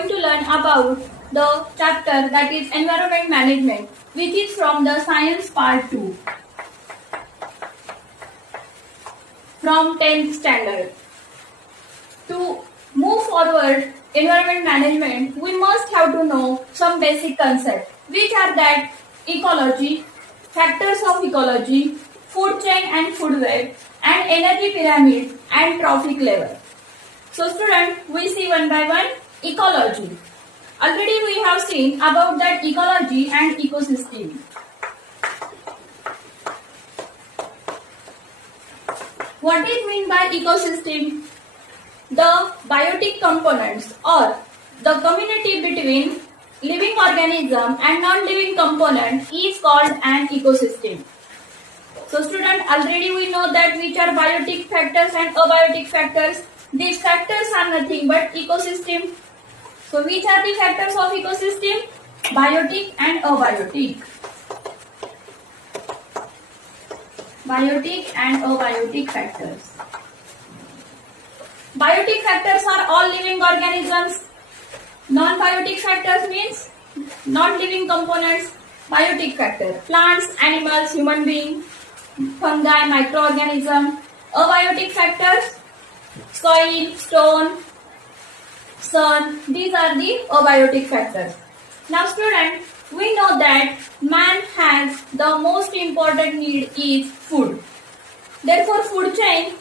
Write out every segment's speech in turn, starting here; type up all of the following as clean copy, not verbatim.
going to learn about the chapter that is Environment Management, which is from the Science Part 2 from 10th standard. To move forward environment management, we must have to know some basic concepts, which are that ecology, factors of ecology, food chain and food web, and energy pyramid and trophic level. So students, we see one by one ecology. Already we have seen about that ecology and ecosystem. What is mean by ecosystem? The biotic components or the community between living organism and non-living component is called an ecosystem. So student, already we know that which are biotic factors and abiotic factors. These factors are nothing but ecosystem. So which are the factors of ecosystem? Biotic and abiotic. Biotic and abiotic factors. Biotic factors are all living organisms. Non-biotic factors means non-living components. Biotic factor, plants, animals, human being, fungi, microorganism. Abiotic factors, soil, stone, sun. These are the abiotic factors. Now students, we know that man has the most important need is food. Therefore food chain,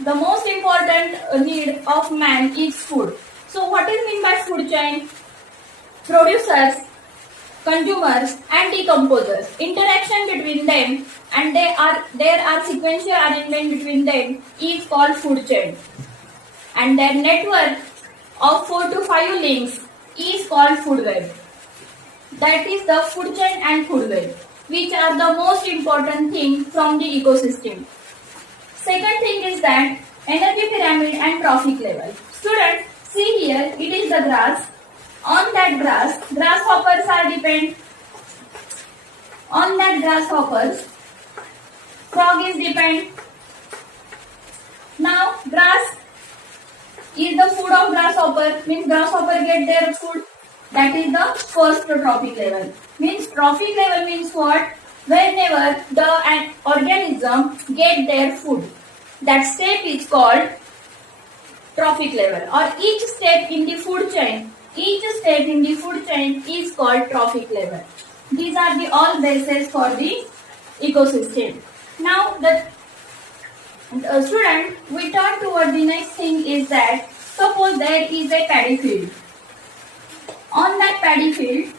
the most important need of man is food. So what is mean by food chain? Producers, consumers and decomposers. Interaction between them and there are sequential arrangement between them is called food chain. And their network of 4 to 5 links is called food web. That is the food chain and food web, which are the most important thing from the ecosystem. Second thing is that energy pyramid and trophic level. Students, see here, it is the grass. On that grass, grasshoppers are depend. On that grasshoppers, frog is depend. Now, grass is the food of grasshopper, means grasshopper get their food. That is the first trophic level. Means trophic level means what? Whenever the organism get their food. That step is called trophic level, or each step in the food chain. Each step in the food chain is called trophic level. These are the all bases for the ecosystem. Now the student, we turn toward the next thing is that suppose there is a paddy field. On that paddy field,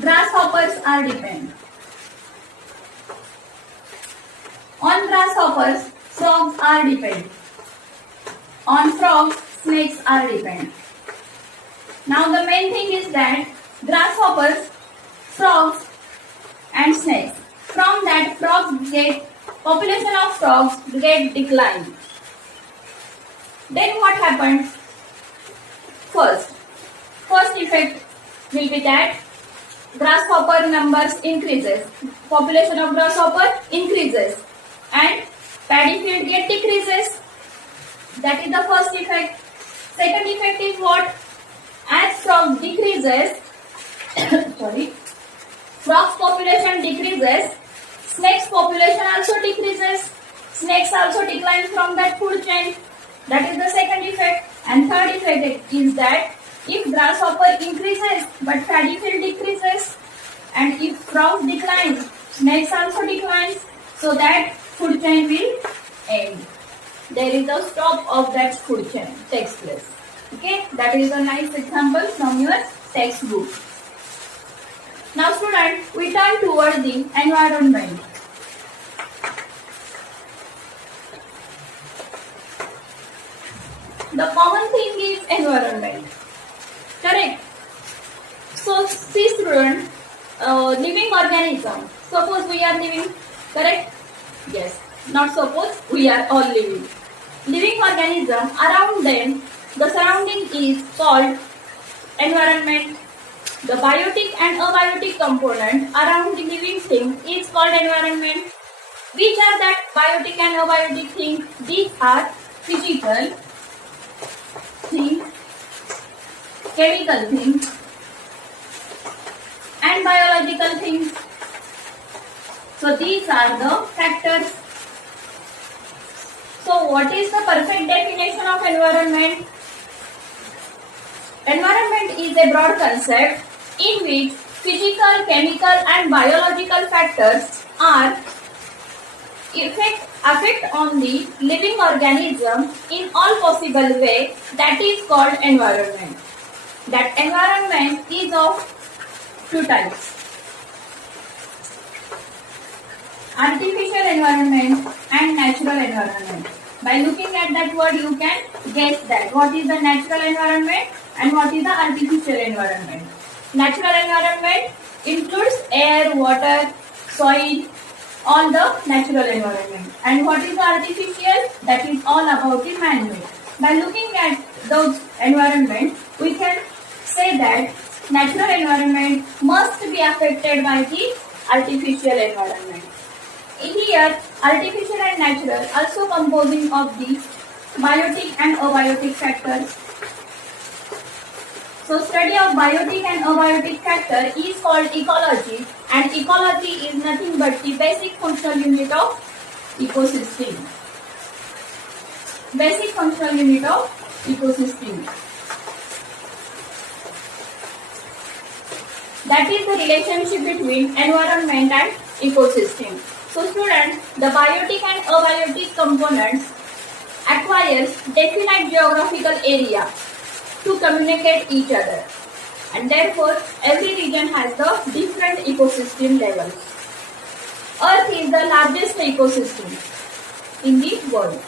grasshoppers are depend. On grasshoppers, frogs are depend. On frogs, snakes are depend. Now the main thing is that grasshoppers, frogs and snakes. From that population of frogs get declined. Then what happens? First effect will be that grasshopper numbers increases. Population of grasshopper increases and paddy field get decreases. That is the first effect. Second effect is what? As frog decreases, frogs population decreases, snakes population also decreases. Snakes also decline from that food chain. That is the second effect. And third effect is that if grasshopper increases but paddy field decreases, and if frogs decline, snakes also declines, so that food chain will end. There is a stop of that food chain takes place. Okay, that is a nice example from your textbook. Now student, we turn toward the environment. The common thing is environment. Correct? So see student, living organism. Suppose we are living, correct? Yes. Not suppose, we are all living. Living organism, around them, the surrounding is called environment. The biotic and abiotic component around the living thing is called environment. Which are that biotic and abiotic things? These are physical, chemical things and biological things. So these are the factors. So what is the perfect definition of environment? Environment is a broad concept in which physical, chemical and biological factors are affect on the living organism in all possible way. That is called environment. That environment is of two types: artificial environment and natural environment. By looking at that word, you can guess that what is the natural environment and what is the artificial environment. Natural environment includes air, water, soil, all the natural environment. And what is the artificial? That is all about the man-made. By looking at those environment, we can say that natural environment must be affected by the artificial environment. Here, artificial and natural also composing of the biotic and abiotic factors. So study of biotic and abiotic factor is called ecology, and ecology is nothing but the basic functional unit of ecosystem. Basic functional unit of ecosystem. That is the relationship between environment and ecosystem. So students, the biotic and abiotic components acquires definite geographical area to communicate each other, and therefore every region has the different ecosystem levels. Earth is the largest ecosystem in the world.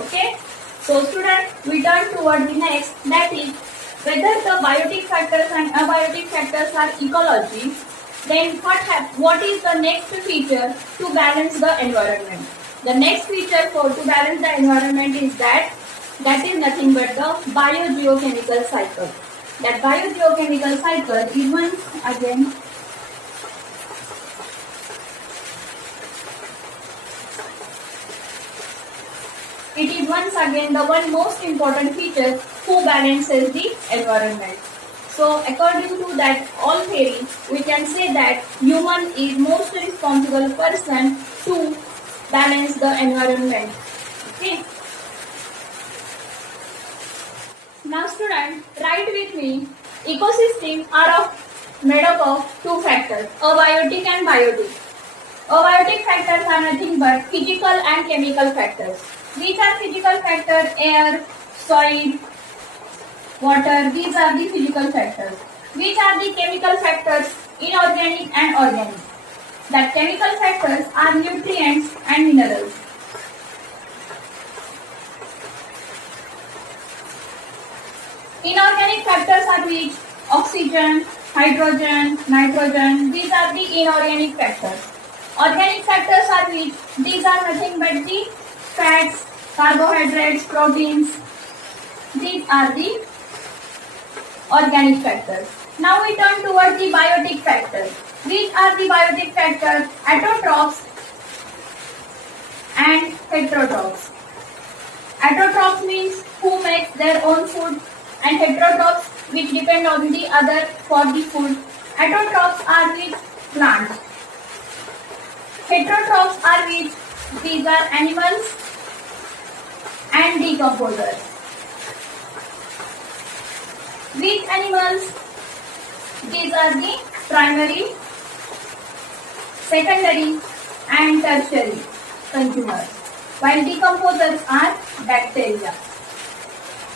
Okay, so students, we turn toward the next, that is whether the biotic factors and abiotic factors are ecology. Then what is the next feature to balance the environment? The next feature to balance the environment is that is nothing but the biogeochemical cycle. That biogeochemical cycle is once again the one most important feature who balances the environment. So according to that all theory, we can say that human is most responsible person to balance the environment. Okay. Now students, write with me, ecosystems are made up of two factors, abiotic and biotic. Abiotic factors are nothing but physical and chemical factors. These are physical factors: air, soil, water. These are the physical factors. Which are the chemical factors? Inorganic and organic. The chemical factors are nutrients and minerals. Inorganic factors are which? Oxygen, hydrogen, nitrogen. These are the inorganic factors. Organic factors are which? These are nothing but the fats, carbohydrates, proteins. These are the organic factors. Now we turn towards the biotic factors. Which are the biotic factors? Autotrophs and heterotrophs. Autotrophs means who makes their own food, and heterotrophs which depend on the other for the food. Autotrophs are which? Plants. Heterotrophs are which? These are animals and decomposers. Which animals? These are the primary, secondary and tertiary consumers, while decomposers are bacteria.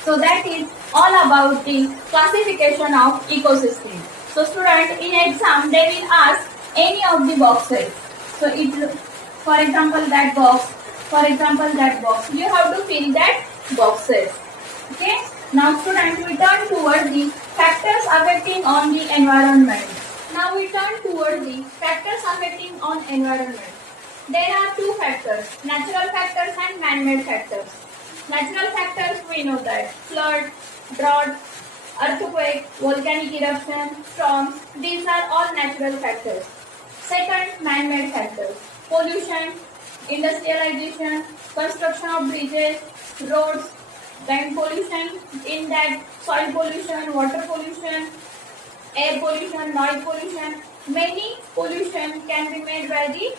So that is all about the classification of ecosystem. So student, in exam they will ask any of the boxes. So for example that box, you have to fill that boxes. Okay. Now students, we turn towards the factors affecting on the environment. Now we turn towards the factors affecting on environment. There are two factors, natural factors and man-made factors. Natural factors, we know that flood, drought, earthquake, volcanic eruption, storms, these are all natural factors. Second, man-made factors, pollution, industrialization, construction of bridges, roads, Then pollution, in that soil pollution, water pollution, air pollution, noise pollution, many pollution can be made by the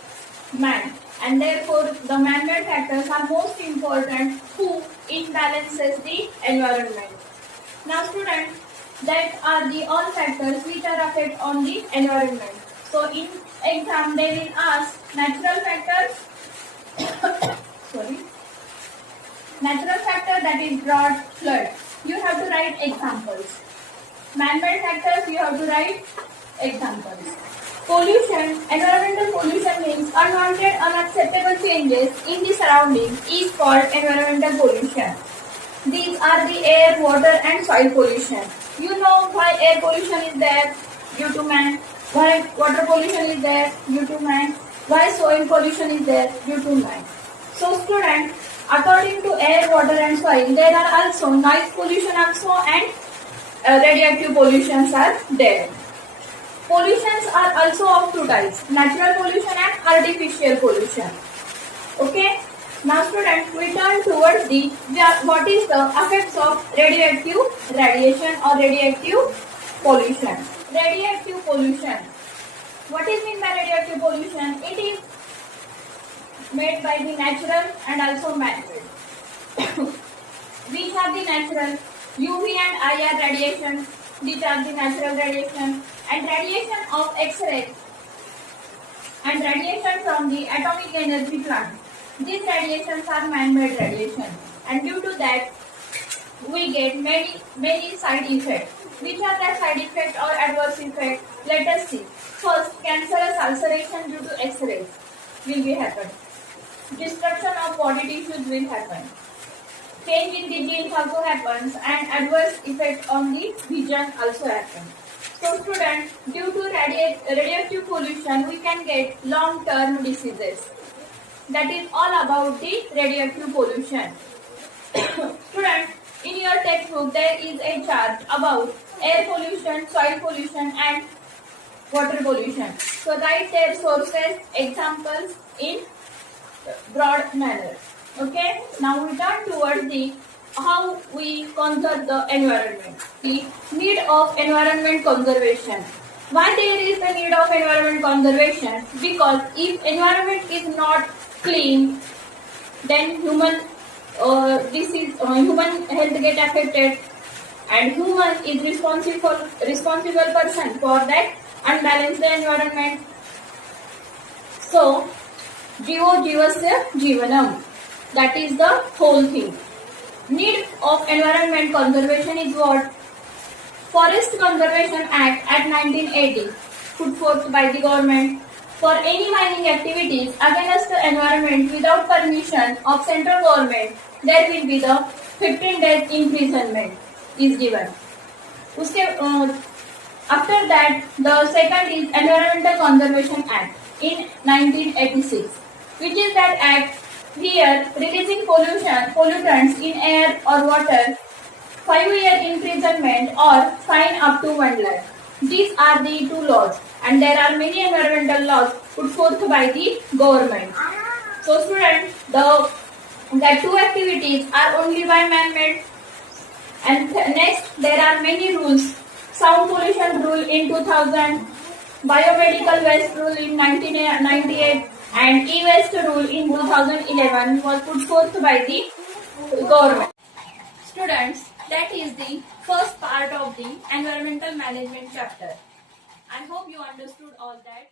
man, and therefore the man-made factors are most important who imbalances the environment. Now students, that are the all factors which are affect on the environment. So in exam they will ask natural factors sorry, natural factor, that is drought, flood. You have to write examples. Man-made factors, you have to write examples. Pollution, environmental pollution means unwanted, unacceptable changes in the surroundings is called environmental pollution. These are the air, water and soil pollution. You know why air pollution is there? Due to man. Why water pollution is there? Due to man. Why soil pollution is there? Due to man. So students, according to air, water and soil, there are also noise pollution also and radioactive pollutions are there. Pollutions are also of two types, natural pollution and artificial pollution. Okay. Now students, we turn towards the what is the effects of radioactive radiation or radioactive pollution. Radioactive pollution. What is meant by radioactive pollution? It is made by the natural and also man-made. Which are the natural? UV and IR radiation. These are the natural radiation, and radiation of X-ray and radiation from the atomic energy plant. These radiations are man-made radiation, and due to that we get many side effects. Which are the side effects or adverse effects? Let us see. First, cancerous ulceration due to X-rays will be happen. Destruction of body tissues will happen. Change in the genes also happens, and adverse effect on the vision also happens. So students, due to radioactive pollution, we can get long-term diseases. That is all about the radioactive pollution. Students, in your textbook there is a chart about air pollution, soil pollution and water pollution. So write their sources, examples in broad manner. Okay. Now we turn towards the how we conserve the environment. The need of environment conservation. Why there is the need of environment conservation? Because if environment is not clean, then human health get affected, and human is responsible person for that unbalanced environment. So, Jivo Jivasya Jivanam. That is the whole thing. Need of environment conservation is what? Forest Conservation Act at 1980 put forth by the government. For any mining activities against the environment without permission of central government, there will be the 15 days imprisonment is given. After that, the second is Environmental Conservation Act in 1986, which is that act here releasing pollutants in air or water, 5-year imprisonment or fine up to 1 lakh. These are the two laws, and there are many environmental laws put forth by the government. So students, the two activities are only by man-made. And next, there are many rules. Sound pollution rule in 2000, biomedical waste rule in 1998, and e-waste rule in 2011 was put forth by the government. Students, that is the first part of the environmental management chapter. I hope you understood all that.